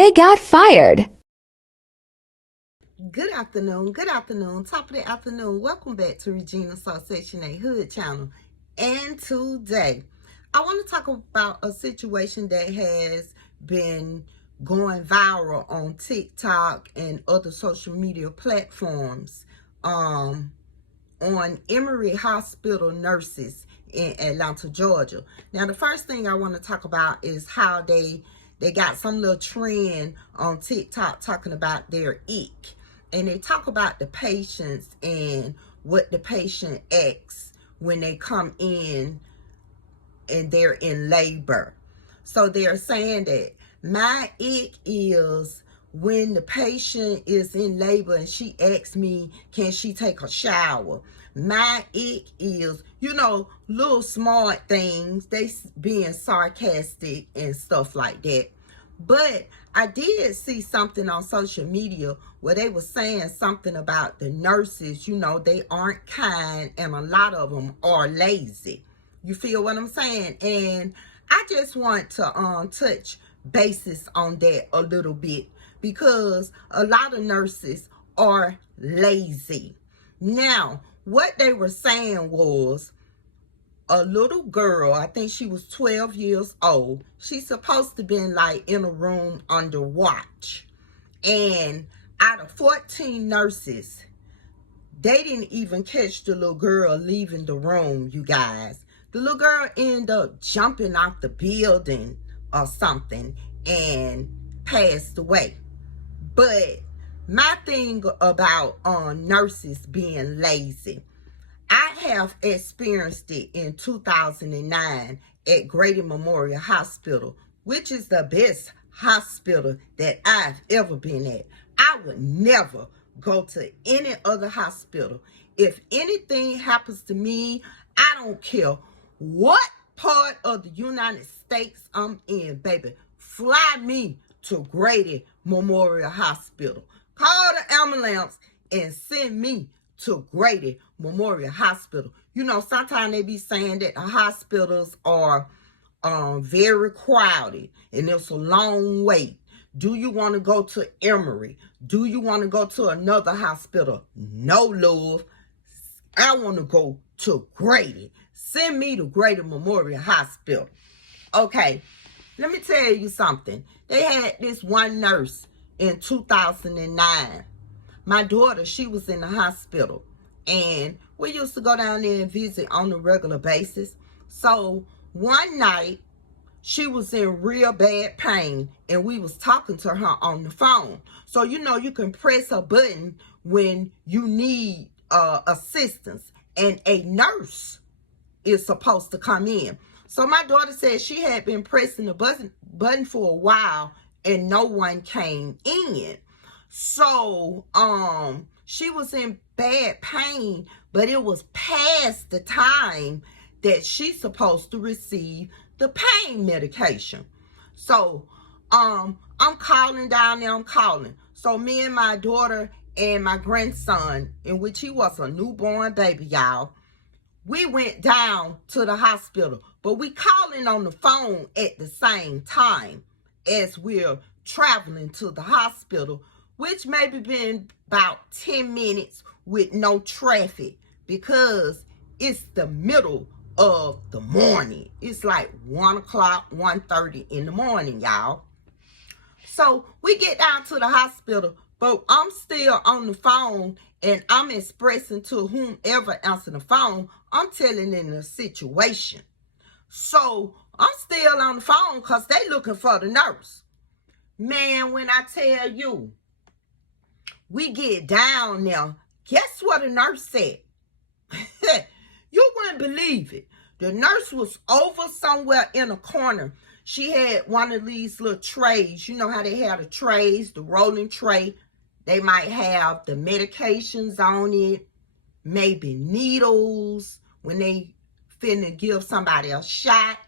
they got fired. Good afternoon, top of the afternoon. Welcome back to Regina Sauce Section 8 Hood Channel. And today, I want to talk about a situation that has been going viral on TikTok and other social media platforms on Emory Hospital nurses in Atlanta, Georgia. Now, the first thing I want to talk about is how they got some little trend on TikTok talking about their ick. And they talk about the patients and what the patient asks when they come in and they're in labor. So they're saying that my ick is when the patient is in labor and she asks me, can she take a shower? My ick is, little smart things. They being sarcastic and stuff like that. But I did see something on social media where they were saying something about the nurses, they aren't kind and a lot of them are lazy. You feel what I'm saying? And I just want to touch basis on that a little bit because a lot of nurses are lazy. Now, what they were saying was a little girl, I think she was 12 years old. She's supposed to be in a room under watch. And out of 14 nurses, they didn't even catch the little girl leaving the room, you guys. The little girl ended up jumping off the building or something and passed away. But my thing about nurses being lazy, I have experienced it in 2009 at Grady Memorial Hospital, which is the best hospital that I've ever been at. I would never go to any other hospital. If anything happens to me, I don't care what part of the United States I'm in, baby. Fly me to Grady Memorial Hospital. Call the ambulance and send me to Grady Memorial Hospital. Sometimes they be saying that the hospitals are very crowded and it's a long wait. Do you want to go to Emory? Do you want to go to another hospital? No, love. I want to go to Grady. Send me to Grady Memorial Hospital. Okay, let me tell you something. They had this one nurse in 2009. My daughter, she was in the hospital. And we used to go down there and visit on a regular basis. So one night, she was in real bad pain and we was talking to her on the phone. So, you can press a button when you need assistance and a nurse is supposed to come in. So my daughter said she had been pressing the button for a while and no one came in. So, she was in bad pain, but it was past the time that she's supposed to receive the pain medication. So, I'm calling down there, I'm calling. So me and my daughter and my grandson, in which he was a newborn baby, y'all, we went down to the hospital, but we calling on the phone at the same time as we're traveling to the hospital, which maybe been about 10 minutes with no traffic because it's the middle of the morning. It's like 1 o'clock, 1:30 in the morning, y'all. So we get down to the hospital, but I'm still on the phone and I'm expressing to whomever answering the phone, I'm telling them the situation. So I'm still on the phone because they looking for the nurse. Man, when I tell you, we get down there, guess what the nurse said? You wouldn't believe it. The nurse was over somewhere in a corner. She had one of these little trays. You know how they have the trays, the rolling tray. They might have the medications on it, maybe needles when they finna give somebody a shot.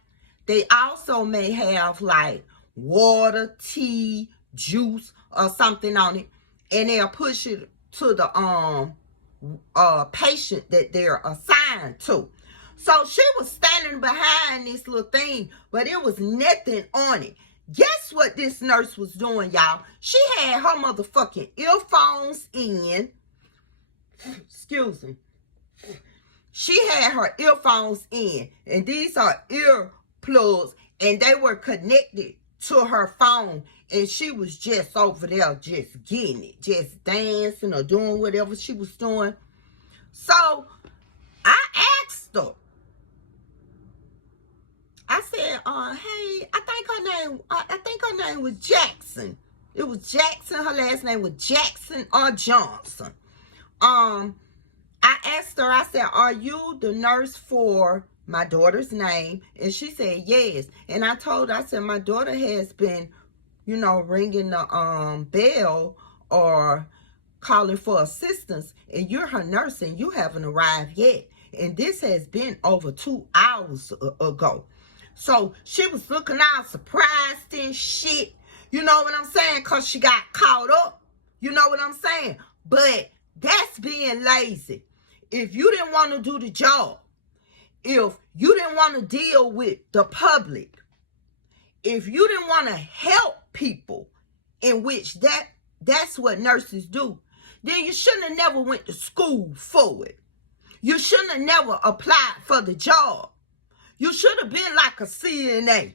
They also may have like water, tea, juice, or something on it. And they'll push it to the patient that they're assigned to. So she was standing behind this little thing, but it was nothing on it. Guess what this nurse was doing, y'all? She had her motherfucking earphones in. Excuse me. She had her earphones in, and these are ear plugs, and they were connected to her phone, and she was just over there just getting it, just dancing or doing whatever she was doing. So I asked her, I said, hey, I think her name was Jackson. It was Jackson. Her last name was Jackson or Johnson. I asked her, I said, are you the nurse for my daughter's name? And she said, yes. And I told her, I said, my daughter has been, ringing the bell or calling for assistance, and you're her nurse and you haven't arrived yet. And this has been over 2 hours ago. So she was looking all surprised and shit. You know what I'm saying? Because she got caught up. You know what I'm saying? But that's being lazy. If you didn't want to do the job, if you didn't want to deal with the public, if you didn't want to help people, in which that's what nurses do, then you shouldn't have never went to school for it. You shouldn't have never applied for the job. You should have been like a CNA,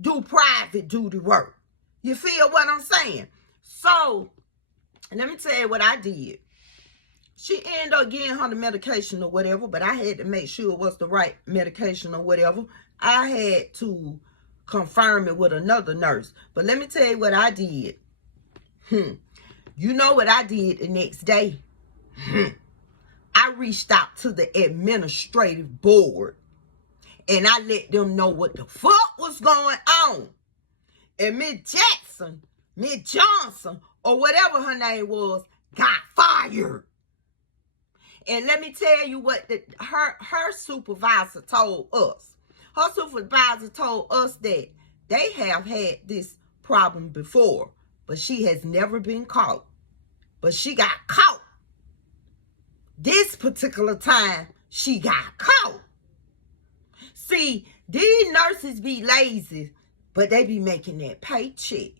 do private duty work. You feel what I'm saying? So, let me tell you what I did. She ended up getting her the medication or whatever, but I had to make sure it was the right medication or whatever. I had to confirm it with another nurse. But let me tell you what I did. You know what I did the next day? I reached out to the administrative board and I let them know what the fuck was going on. And Miss Jackson, Miss Johnson, or whatever her name was, got fired. And let me tell you what her supervisor told us. Her supervisor told us that they have had this problem before, but she has never been caught. But she got caught. This particular time, she got caught. See, these nurses be lazy, but they be making that paycheck.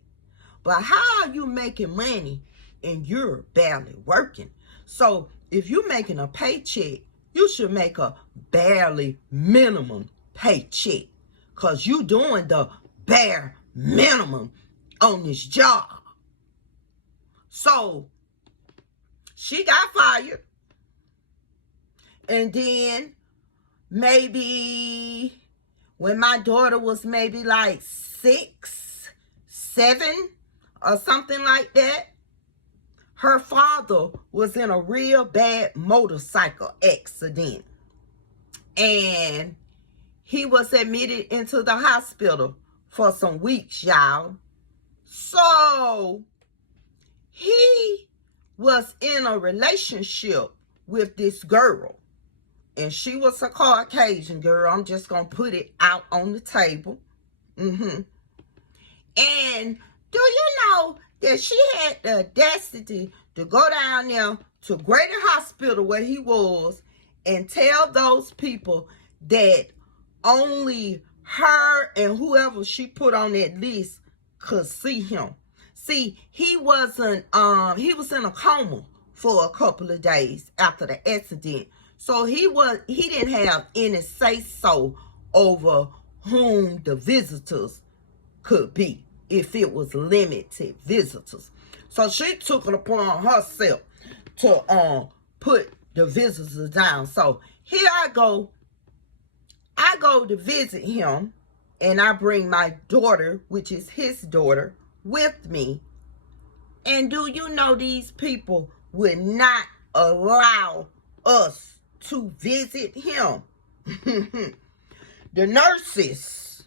But how are you making money and you're barely working? So if you're making a paycheck, you should make a barely minimum paycheck, because you doing the bare minimum on this job. So she got fired. And then maybe when my daughter was maybe like 6, 7 or something like that, her father was in a real bad motorcycle accident. And he was admitted into the hospital for some weeks, y'all. So he was in a relationship with this girl. And she was a Caucasian girl. I'm just going to put it out on the table. And do you know that she had the audacity to go down there to Grady Hospital where he was and tell those people that only her and whoever she put on that list could see him. See, he was in a coma for a couple of days after the accident. So he didn't have any say-so over whom the visitors could be, if it was limited visitors. So she took it upon herself to put the visitors down. So here I go to visit him, and I bring my daughter, which is his daughter, with me. And do you know these people would not allow us to visit him? The nurses,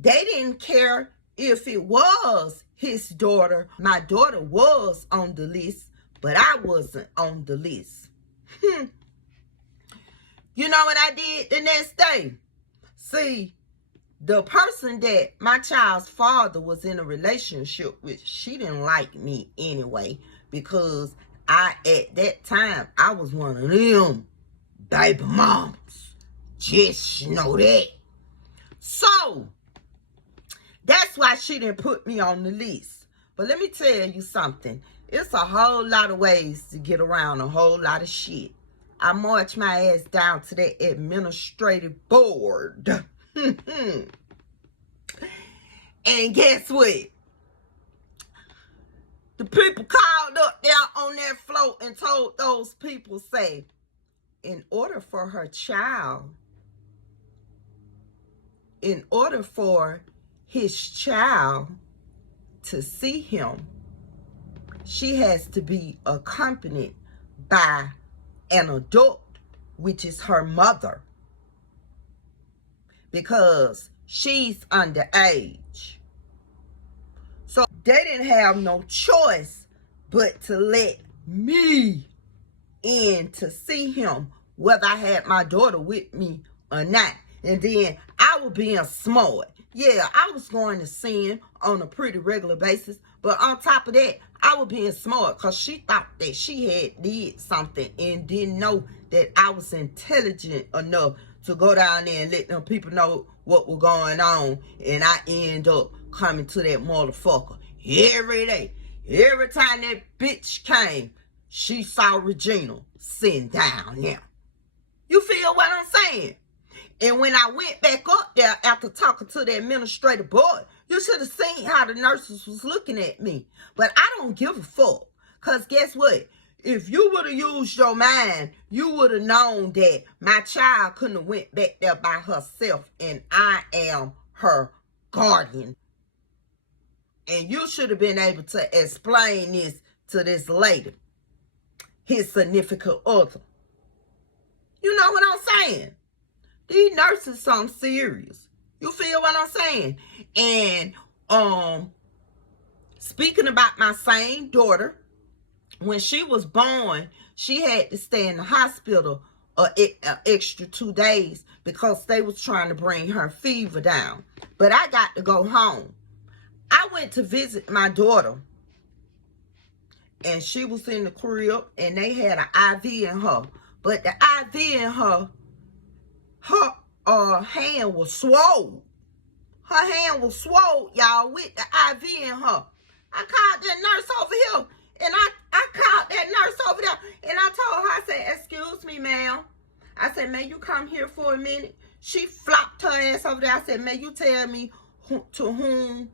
they didn't care if it was his daughter. My daughter was on the list, but I wasn't on the list. You know what I did the next day? See, the person that my child's father was in a relationship with, she didn't like me anyway, because at that time, I was one of them baby moms. Just know that. So that's why she didn't put me on the list. But let me tell you something. It's a whole lot of ways to get around a whole lot of shit. I marched my ass down to that administrative board. And guess what? The people called up there on that float and told those people, say, in order for his child to see him, she has to be accompanied by an adult, which is her mother, because she's underage. So they didn't have no choice but to let me in to see him, whether I had my daughter with me or not. And then I was being smart. Yeah, I was going to see him on a pretty regular basis. But on top of that, I was being smart because she thought that she had did something and didn't know that I was intelligent enough to go down there and let them people know what was going on. And I end up coming to that motherfucker every day. Every time that bitch came, she saw Regina sitting down there. You feel what I'm saying? And when I went back up there after talking to the administrative board, you should have seen how the nurses was looking at me. But I don't give a fuck. Because guess what? If you would have used your mind, you would have known that my child couldn't have went back there by herself. And I am her guardian. And you should have been able to explain this to this lady, his significant other. You know what I'm saying? These nurses something serious. You feel what I'm saying? And speaking about my same daughter, when she was born, she had to stay in the hospital an extra 2 days because they was trying to bring her fever down. But I got to go home. I went to visit my daughter, and she was in the crib, and they had an IV in her. But the IV in her hand was swole. Her hand was swole, y'all, with the IV in her. I called that nurse over here, and I called that nurse over there, and I told her, I said, excuse me, ma'am. I said, may you come here for a minute? She flopped her ass over there. I said, may you tell me to whom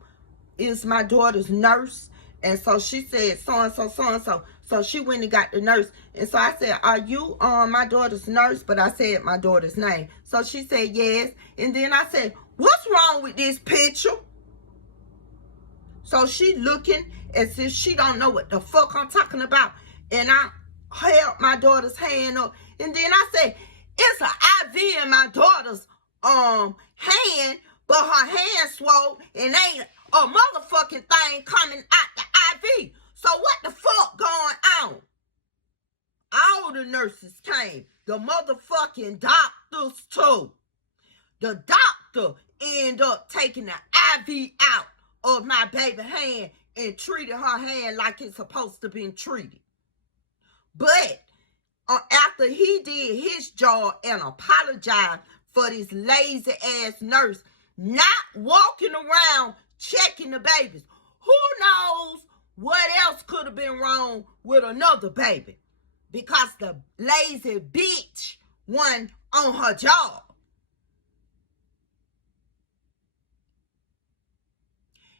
is my daughter's nurse? And so she said, so-and-so, so-and-so. So she went and got the nurse. And so I said, are you my daughter's nurse? But I said my daughter's name. So she said, yes. And then I said, what's wrong with this picture? So she looking as if she don't know what the fuck I'm talking about. And I held my daughter's hand up. And then I said, it's an IV in my daughter's hand, but her hand swole and ain't a motherfucking thing coming out the IV. So what the fuck going on? All the nurses came. The motherfucking doctors too. The doctor ended up taking the IV out of my baby hand and treated her hand like it's supposed to be treated. But after he did his job and apologized for this lazy ass nurse not walking around checking the babies, who knows what else could have been wrong with another baby? Because the lazy bitch wasn't on her job.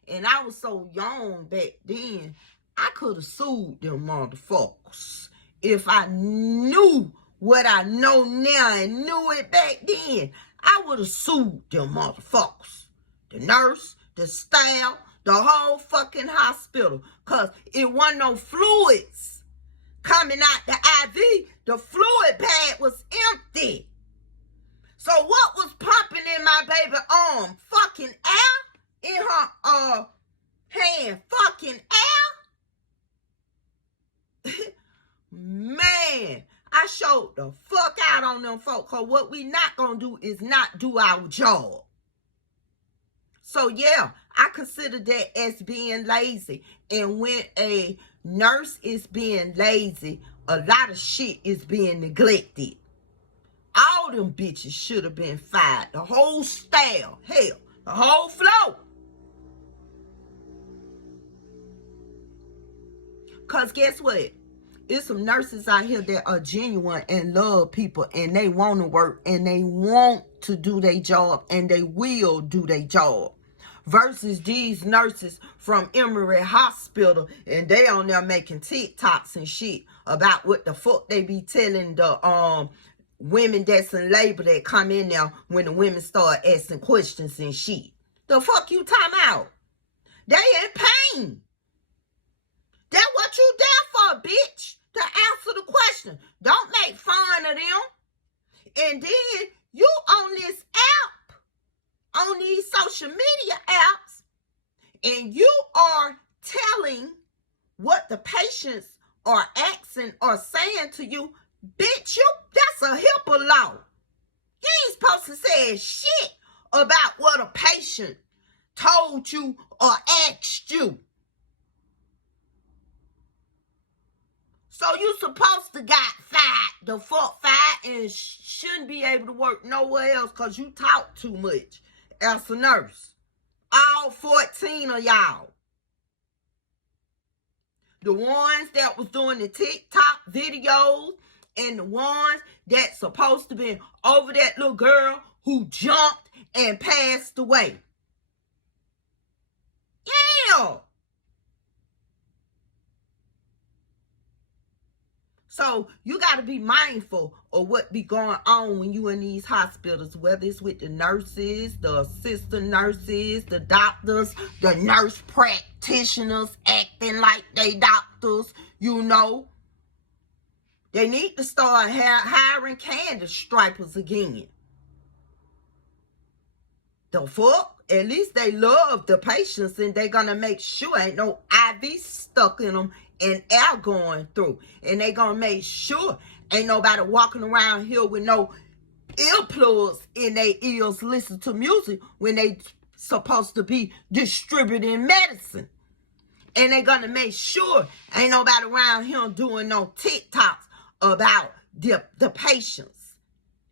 And I was so young back then, I could have sued them motherfuckers. If I knew what I know now and knew it back then, I would have sued them motherfuckers. The nurse, the staff, the whole fucking hospital. Because it wasn't no fluids coming out the IV. The fluid pad was empty. So what was pumping in my baby arm? Fucking air in her hand. Fucking air. Man, I showed the fuck out on them folks. Because what we not going to do is not do our job. So yeah, I consider that as being lazy. And when a nurse is being lazy, a lot of shit is being neglected. All All them bitches should have been fired. The whole staff. Hell, the whole floor. Because guess what? There's some nurses out here that are genuine and love people, and they want to work, and they want to do their job, and they will do their job. Versus these nurses from Emory Hospital, and they on there making TikToks and shit about what the fuck they be telling the women that's in labor that come in there when the women start asking questions and shit. The fuck you talking about? They in pain. That's what you there for, bitch. To answer the question. Don't make fun of them. And then you on this app, on these social media apps, and you are telling what the patients are asking or saying to you, bitch, that's a HIPAA law. You ain't supposed to say shit about what a patient told you or asked you. So you supposed to got fired, the fuck fired, and shouldn't be able to work nowhere else because you talk too much as a nurse. All 14 of y'all. The ones that was doing the TikTok videos and the ones that supposed to be over that little girl who jumped and passed away. Yeah. So you got to be mindful of what be going on when you in these hospitals, whether it's with the nurses, the assistant nurses, the doctors, the nurse practitioners acting like they doctors, you know. They need to start hiring candy stripers again. The fuck? At least they love the patients, and they gonna make sure ain't no IV stuck in them and air going through. And they gonna make sure ain't nobody walking around here with no earplugs in their ears listen to music when they supposed to be distributing medicine. And they gonna make sure ain't nobody around here doing no TikToks about the patients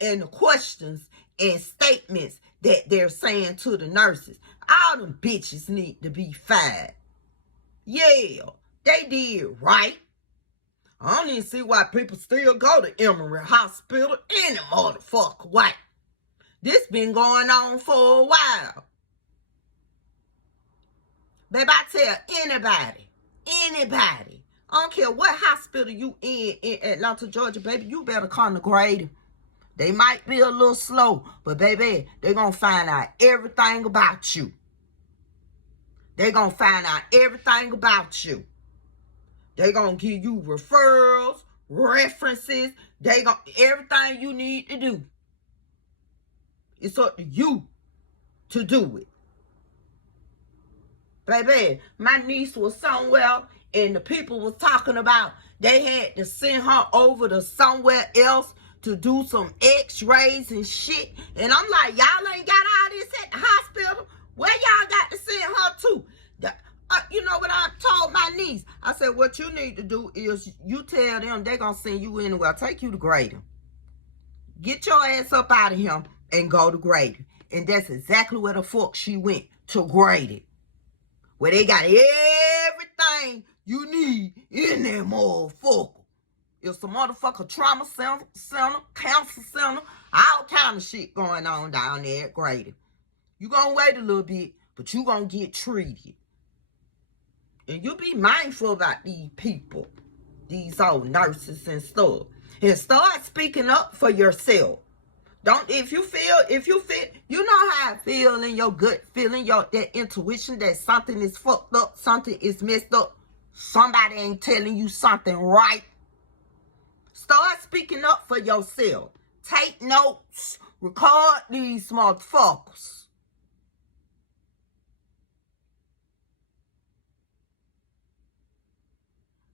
and the questions and statements that they're saying to the nurses. All them bitches need to be fired. Yeah, they did right. I don't even see why people still go to Emory Hospital any motherfucker way. This been going on for a while. Baby, I tell anybody, I don't care what hospital you in Atlanta, Georgia, baby, you better come to Grady. They might be a little slow, but baby, they gonna find out everything about you. They gonna find out everything about you. They gonna give you referrals, references. They gonna everything you need to do. It's up to you to do it. Baby, my niece was somewhere and the people was talking about they had to send her over to somewhere else to do some x-rays and shit. And I'm like, y'all ain't got all this at the hospital? Where y'all got to send her to? You know what I told my niece? I said, what you need to do is you tell them they're going to send you anywhere. Take you to Grady. Get your ass up out of here and go to Grady. And that's exactly where the fuck she went, to Grady. Where they got everything you need in there, motherfucker. It's a motherfucker trauma center, cancer center, all kind of shit going on down there at Grady. You gonna wait a little bit, but you gonna get treated. And you be mindful about these people, these old nurses and stuff. And start speaking up for yourself. Don't, if you feel, you know how I feel in your gut feeling, that intuition that something is fucked up, something is messed up, somebody ain't telling you something right. Start speaking up for yourself. Take notes. Record these motherfuckers.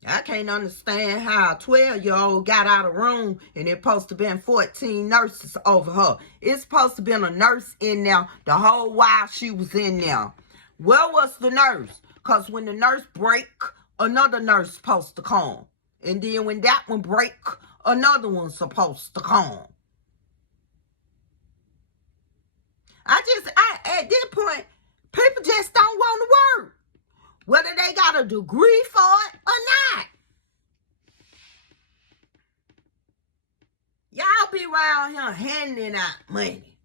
I can't understand how a 12-year-old got out of the room and it's supposed to been 14 nurses over her. It's supposed to been a nurse in there the whole while she was in there. Where was the nurse? Because when the nurse break, another nurse supposed to come. And then when that one break, another one's supposed to come. At this point, people just don't want to work, whether they got a degree for it or not. Y'all be around here handing out money.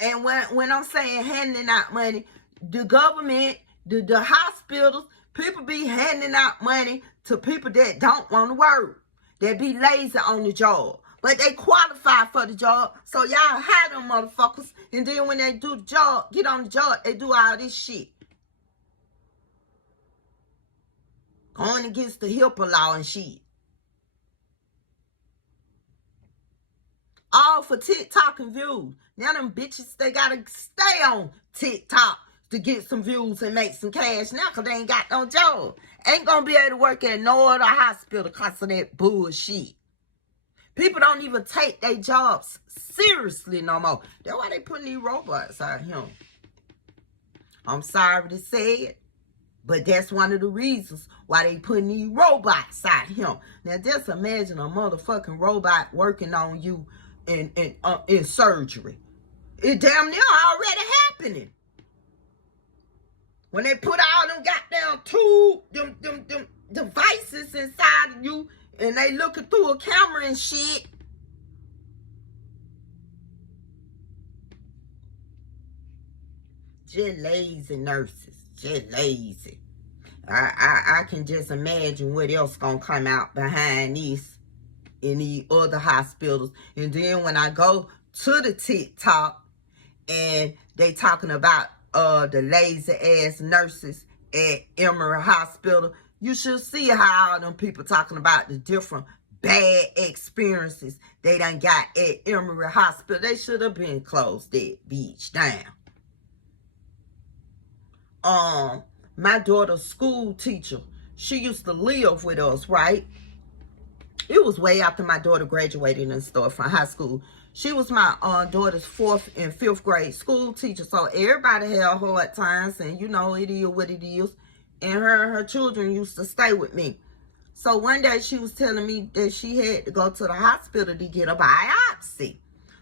And when I'm saying handing out money, the government, the hospitals, people be handing out money to people that don't want to work. They be lazy on the job. But they qualify for the job. So y'all hire them motherfuckers. And then when they do the job, get on the job, they do all this shit. Going against the HIPAA law and shit. All for TikTok and views. Now them bitches, they gotta stay on TikTok to get some views and make some cash now because they ain't got no job. Ain't gonna be able to work at no other hospital because of that bullshit. People don't even take their jobs seriously no more. That's why they putting these robots out here. I'm sorry to say it, but that's one of the reasons why they putting these robots out here. Now just imagine a motherfucking robot working on you in surgery. It damn near already happening. When they put all them goddamn them devices inside of you and they looking through a camera and shit. Just lazy nurses. Just lazy. I can just imagine what else gonna come out behind this in the other hospitals. And then when I go to the TikTok and they talking about the lazy ass nurses at Emory Hospital, you should see how all them people talking about the different bad experiences they done got at Emory Hospital. They should have been closed that bitch down. My daughter's school teacher, she used to live with us, right? It was way after my daughter graduated and stuff from high school. She was my daughter's 4th and 5th grade school teacher. So everybody had hard times, and you know, it is what it is. And her children used to stay with me. So one day she was telling me that she had to go to the hospital to get a biopsy.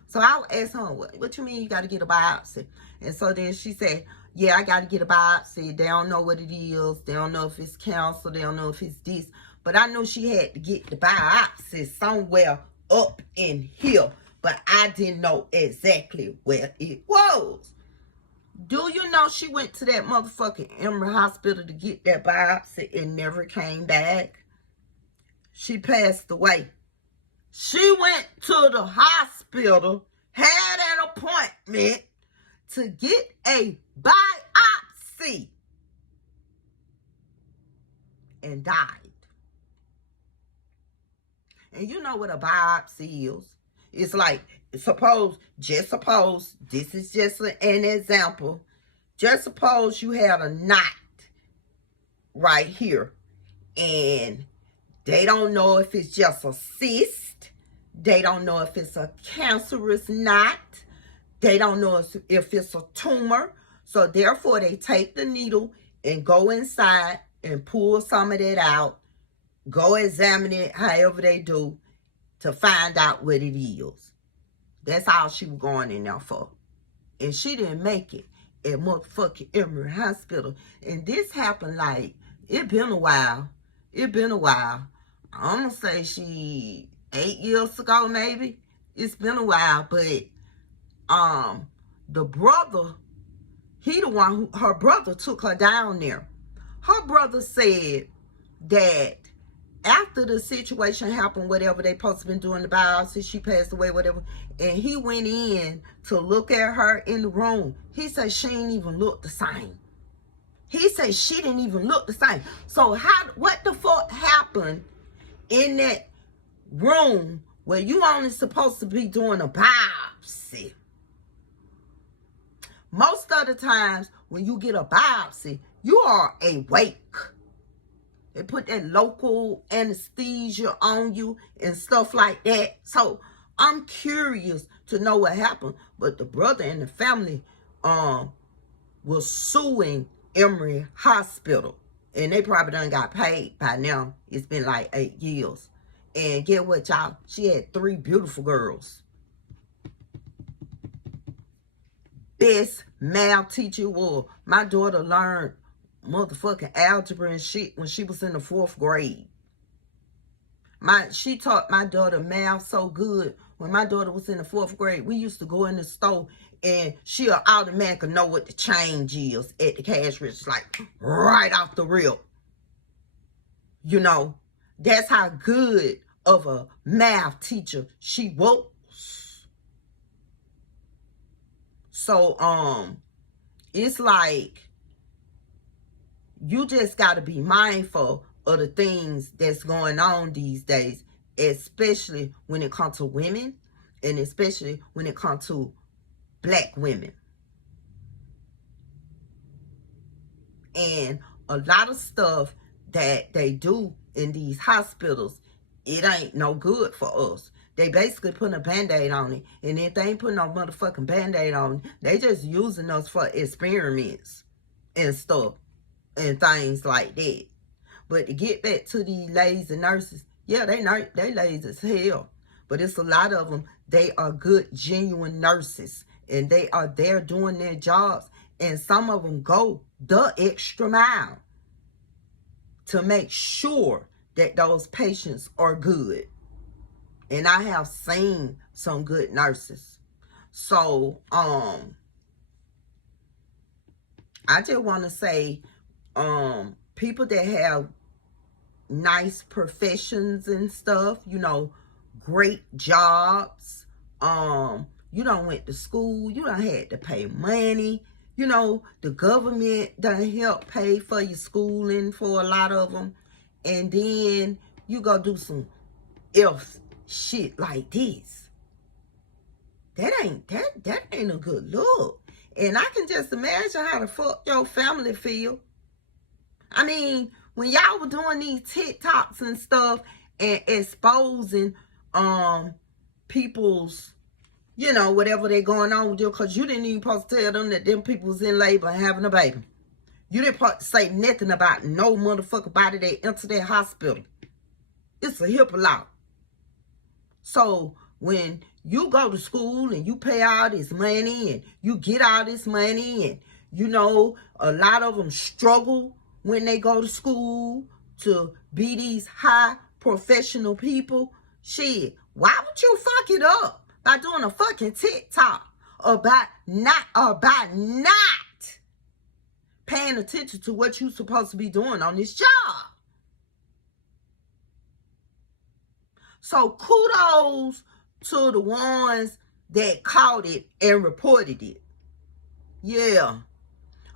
So I asked her, what you mean you got to get a biopsy? And so then she said, yeah, I got to get a biopsy. They don't know what it is. They don't know if it's cancer. They don't know if it's this. But I knew she had to get the biopsy somewhere up in here. But I didn't know exactly where it was. Do you know she went to that motherfucking Emory Hospital to get that biopsy and never came back? She passed away. She went to the hospital, had an appointment to get a biopsy, and died. And you know what a biopsy is? It's like, just suppose, this is just an example. Just suppose you had a knot right here. And they don't know if it's just a cyst. They don't know if it's a cancerous knot. They don't know if it's a tumor. So therefore, they take the needle and go inside and pull some of that out. Go examine it however they do to find out what it is. That's all she was going in there for. And she didn't make it at motherfucking Emory Hospital. And this happened like, it been a while. It been a while. I'm going to say she 8 years ago maybe. It's been a while. But the brother, he the one who, her brother took her down there. Her brother said that after the situation happened, whatever they supposed to been doing the biopsy, she passed away, whatever, and he went in to look at her in the room. He said she ain't even look the same. He said she didn't even look the same. So what the fuck happened in that room where you only supposed to be doing a biopsy? Most of the times when you get a biopsy, you are awake. They put that local anesthesia on you and stuff like that. So I'm curious to know what happened. But the brother and the family was suing Emory Hospital. And they probably done got paid by now. It's been like 8 years. And get what, y'all? She had 3 beautiful girls. best math teacher was. My daughter learned motherfucking algebra and shit when she was in the 4th grade. She taught my daughter math so good. When my daughter was in the 4th grade, we used to go in the store and she'll automatically know what the change is at the cash register, like right off the rip. You know, that's how good of a math teacher she was. So, it's like you just got to be mindful of the things that's going on these days, especially when it comes to women and especially when it comes to black women. And a lot of stuff that they do in these hospitals, it ain't no good for us. They basically putting a Band-Aid on it. And if they ain't putting no motherfucking Band-Aid on it, they just using us for experiments and stuff and things like that. But to get back to these lazy nurses, yeah, they lazy as hell. But it's a lot of them, they are good, genuine nurses. And they are there doing their jobs. And some of them go the extra mile to make sure that those patients are good. And I have seen some good nurses. So, I just want to say, people that have nice professions and stuff, you know, great jobs, you done went to school, you done had to pay money, you know, the government done help pay for your schooling for a lot of them, and then you go do some else shit like this. That ain't a good look. And I can just imagine how the fuck your family feel. I mean, when y'all were doing these TikToks and stuff and exposing people's, you know, whatever they going on with you, because you didn't even supposed to tell them that them people was in labor and having a baby. You didn't supposed to say nothing about no motherfucker body that entered that hospital. It's a HIPAA law. So when you go to school and you pay all this money and you get all this money, and you know, a lot of them struggle when they go to school to be these high professional people. Shit, why would you fuck it up by doing a fucking TikTok about not paying attention to what you're supposed to be doing on this job? So kudos to the ones that caught it and reported it. Yeah,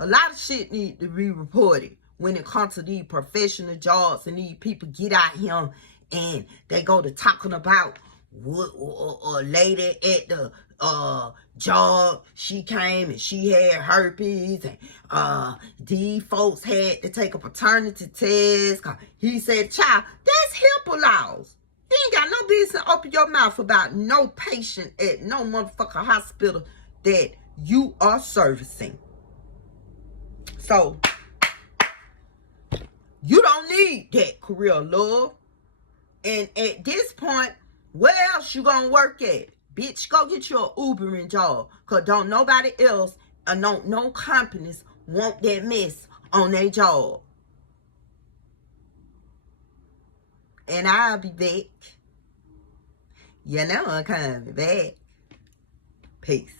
a lot of shit need to be reported when it comes to these professional jobs, and these people get out here and they go to talking about what a lady at the job, she came and she had herpes, and these folks had to take a paternity test. He said, child, that's HIPAA laws. You ain't got no business to open your mouth about no patient at no motherfucking hospital that you are servicing. So, you don't need that career, love. And at this point, where else you gonna work at? Bitch, go get you an Ubering job. Because don't nobody else, or no companies want that mess on their job. And I'll be back. You know I'm coming back. Peace.